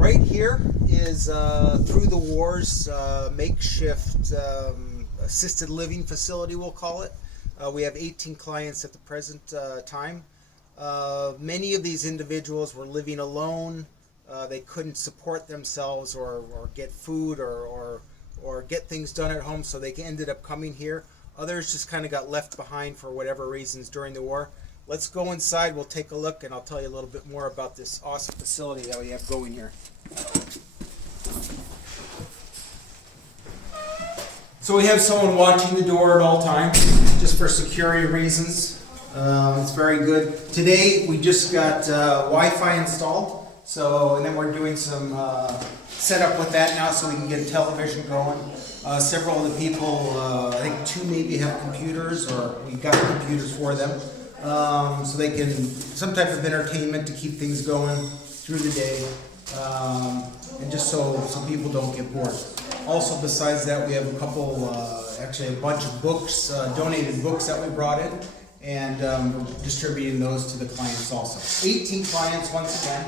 Right here is Through the Wars makeshift assisted living facility, we'll call it. We have 18 clients at the present time. Many of these individuals were living alone. They couldn't support themselves or get food or get things done at home, so they ended up coming here. Others just kind of got left behind for whatever reasons during the war. Let's go inside, we'll take a look, and I'll tell you a little bit more about this awesome facility that we have going here. So we have someone watching the door at all times, just for security reasons. It's very good. Today we just got Wi-Fi installed, and then we're doing some setup with that now so we can get television going. Several of the people, I think two maybe have computers, or we've got computers for them. So they can, some type of entertainment to keep things going through the day, and just so people don't get bored. Also, besides that, we have a couple, actually a bunch of books, donated books that we brought in, and we're distributing those to the clients also. 18 clients once again.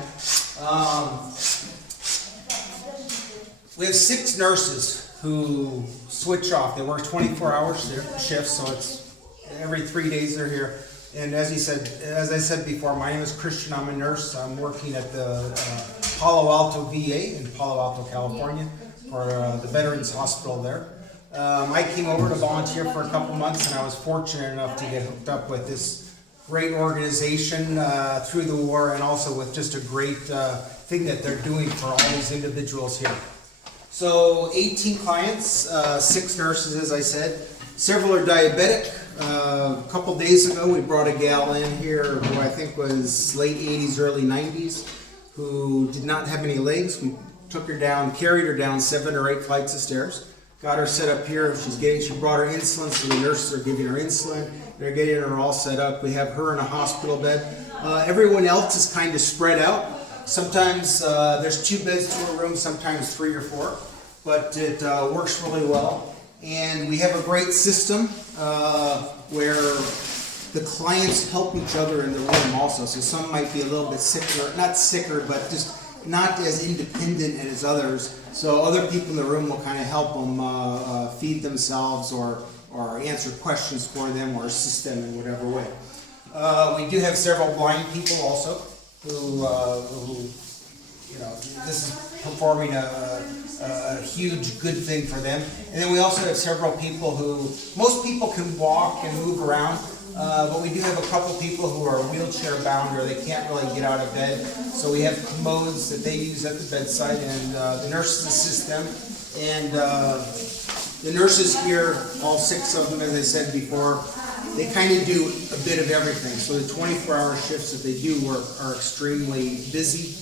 We have 6 nurses who switch off. They work 24-hour shifts, so it's every 3 days they're here. And as I said before, my name is Christian. I'm a nurse. I'm working at the Palo Alto VA in Palo Alto, California, for the Veterans Hospital there. I came over to volunteer for a couple months, and I was fortunate enough to get hooked up with this great organization through the war, and also with just a great thing that they're doing for all these individuals here. So 18 clients, 6 nurses, as I said. Several are diabetic. A couple days ago, we brought a gal in here who I think was late 80s, early 90s, who did not have any legs. We took her down, carried her down 7 or 8 flights of stairs, got her set up here. She brought her insulin, so the nurses are giving her insulin. They're getting her all set up. We have her in a hospital bed. Everyone else is kind of spread out. Sometimes there's 2 beds to a room, sometimes 3 or 4, but it works really well. And we have a great system where the clients help each other in the room also. So some might be a little bit sicker, not sicker, but just not as independent as others. So other people in the room will kind of help them feed themselves or answer questions for them or assist them in whatever way. We do have several blind people also who this is performing a huge good thing for them. And then we also have several people most people can walk and move around, but we do have a couple people who are wheelchair bound or they can't really get out of bed. So we have commodes that they use at the bedside, and the nurses assist them. And the nurses here, all 6 of them, as I said before, they kind of do a bit of everything. So the 24-hour shifts that they do work are extremely busy.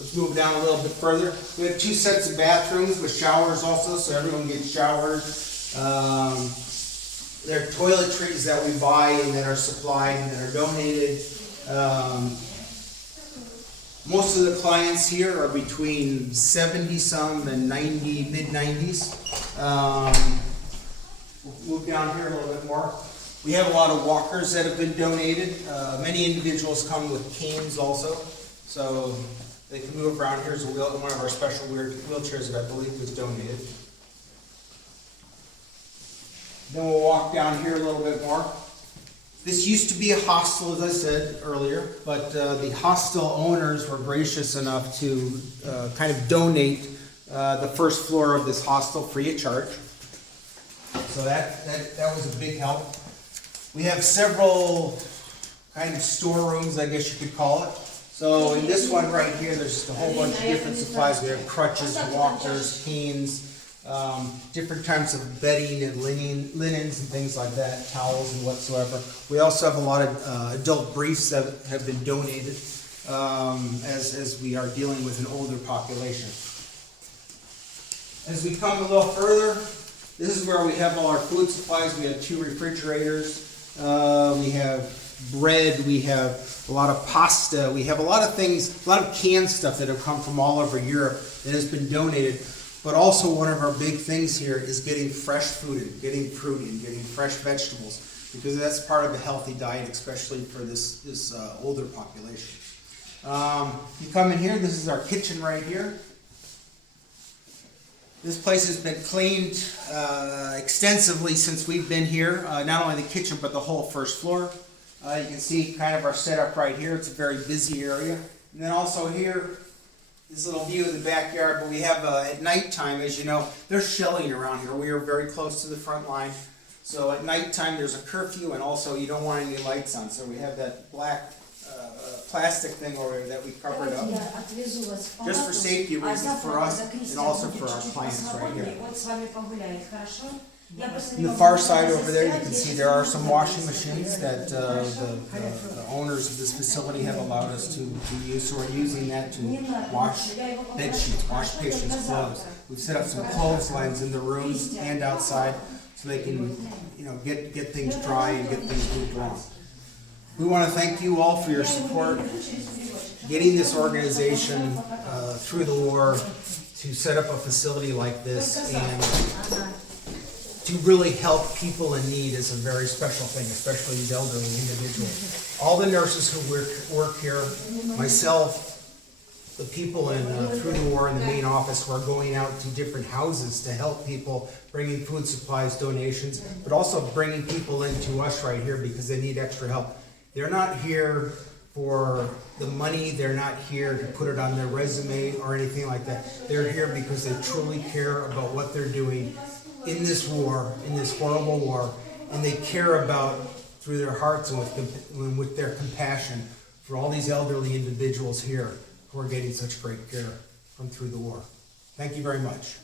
Let's move down a little bit further. We have 2 sets of bathrooms with showers also, so everyone gets showered. There are toiletries that we buy and that are supplied and that are donated. Most of the clients here are between 70-some and 90, mid-90s. We'll move down here a little bit more. We have a lot of walkers that have been donated. Many individuals come with canes also, so they can move around. Here's one of our special wheelchairs that I believe was donated. Then we'll walk down here a little bit more. This used to be a hostel, as I said earlier, but the hostel owners were gracious enough to kind of donate the first floor of this hostel free of charge. So that was a big help. We have several kind of storerooms, I guess you could call it. So in this one right here, there's just a whole bunch of different supplies. We have crutches, walkers, canes, different types of bedding and linens and things like that, towels and whatsoever. We also have a lot of adult briefs that have been donated as we are dealing with an older population. As we come a little further, this is where we have all our food supplies. We have 2 refrigerators. We have bread. We have a lot of pasta. We have a lot of things, a lot of canned stuff that have come from all over Europe that has been donated. But also one of our big things here is getting fresh food and getting fruit and getting fresh vegetables, because that's part of a healthy diet, especially for this older population. You come in here, this is our kitchen right here. This place has been cleaned extensively since we've been here, not only the kitchen but the whole first floor. You can see kind of our setup right here. It's a very busy area. And then also here, this little view of the backyard, but we have at nighttime, as you know, there's shelling around here. We are very close to the front line. So at nighttime there's a curfew, and also you don't want any lights on. So we have that black plastic thing over there that we covered up. Just for safety reasons for us and also for our clients right here. On the far side over there, you can see there are some washing machines that the owners of this facility have allowed us to use. So we're using that to wash bed sheets, wash patients' clothes. We've set up some clotheslines in the rooms and outside so they can, get things dry and get things moved along. We want to thank you all for your support, getting this organization through the war to set up a facility like this, and to really help people in need is a very special thing, especially these elderly individuals. All the nurses who work here, myself, the people in through the war in the main office who are going out to different houses to help people, bringing food supplies, donations, but also bringing people into us right here because they need extra help. They're not here for the money, they're not here to put it on their resume or anything like that. They're here because they truly care about what they're doing in this war, in this horrible war, and they care about, through their hearts and with their compassion, for all these elderly individuals here who are getting such great care from through the war. Thank you very much.